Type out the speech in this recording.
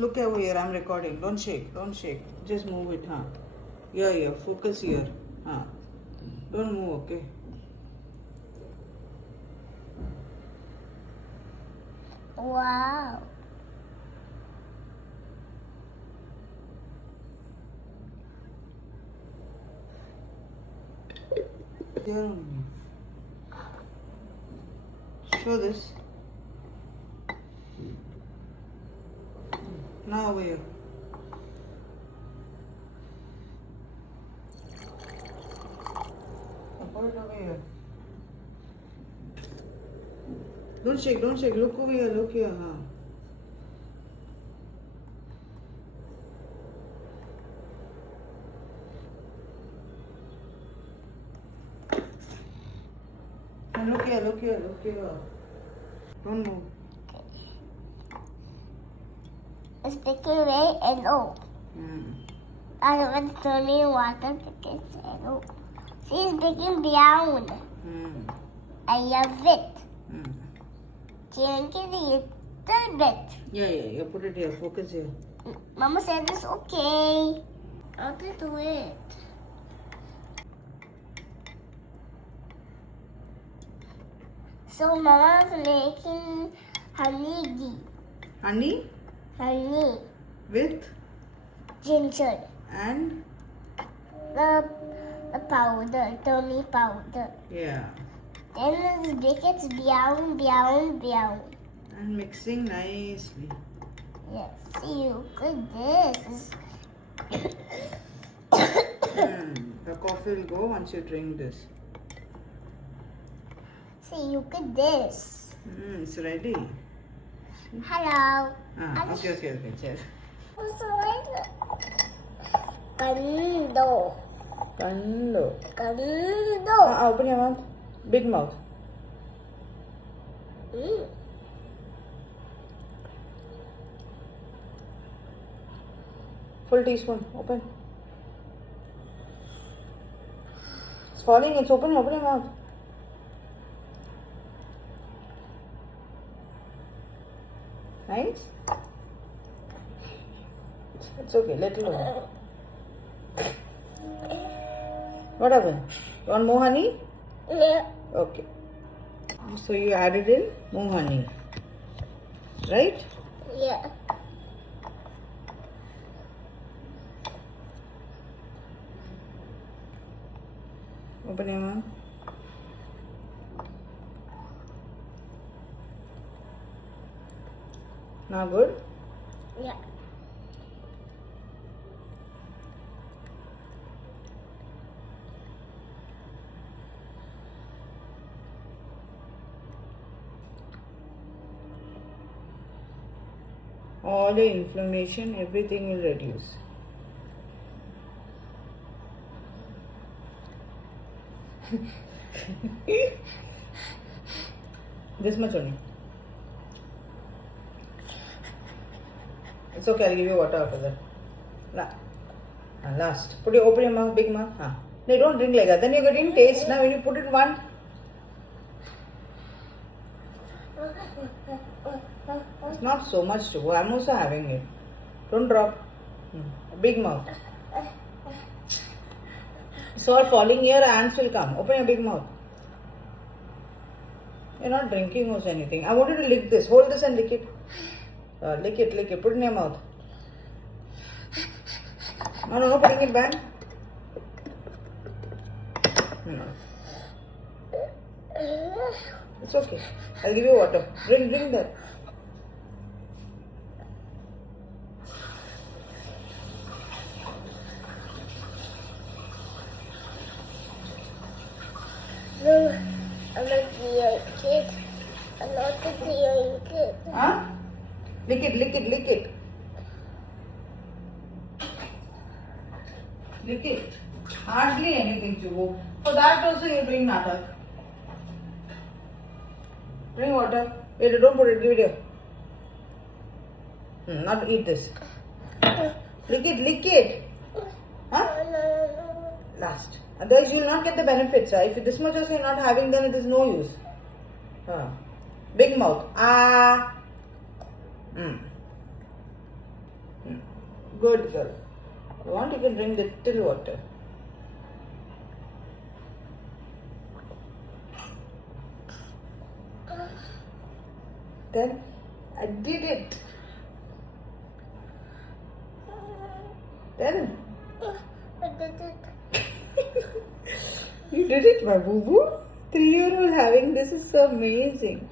Look over here, I'm recording. Don't shake, don't shake. Just move it, huh? Here, focus here. Huh? Don't move, okay? Wow. There only. Show this. Now over here. Put it over here. Don't shake, don't shake. Look over here, look here, huh? And look here, look here, look here. Don't move. It's becoming very yellow. I want to turn in water because it's yellow. See, it's becoming brown. I love it. Change it a little bit. Yeah. Put it here. Focus here. Mama said it's okay. I'll do it. So Mama's making honey ghee. Honey Honey. with Ginger. and The powder. Tummy powder. yeah. Then it's big, it's brown. And mixing nicely. Yes, see, look at this. The coffee will go once you drink this. See, look at this. It's ready. Hello. Okay. Cheers. What's Kando. Open your mouth. Big mouth. Full teaspoon. Open. It's falling. It's open. Open your mouth. Nice. It's okay. Little more. Whatever. You want more honey? Yeah. Okay. So you added in more honey. Right? Yeah. Open your mouth. Now good? Yeah. All the inflammation, everything will reduce. This much only. It's okay, I'll give you water after that. Last. Open your mouth, big mouth. No, don't drink like that. Then you're getting taste. Now when you put it one. It's not so much to go. I'm also having it. Don't drop. Big mouth. It's all falling here, ants will come. Open your big mouth. You're not drinking or anything. I want you to lick this. Hold this and lick it. Lick it. Put it in your mouth. No, putting it back. No. It's okay. I'll give you water. Drink that. No, I'm not a kid. I'm not a kid. Huh? Lick it. Lick it. Hardly anything to go. For that also you're doing natak. Drink water. Wait, don't put it. Give it here. Not eat this. Lick it. Huh? No. Last. Otherwise you will not get the benefits. If this much also you're not having, then it is no use. Big mouth. Good girl. If you want, you can drink little water. Then I did it. Then I did it. you did it, my boo boo. 3-year-old having this is so amazing.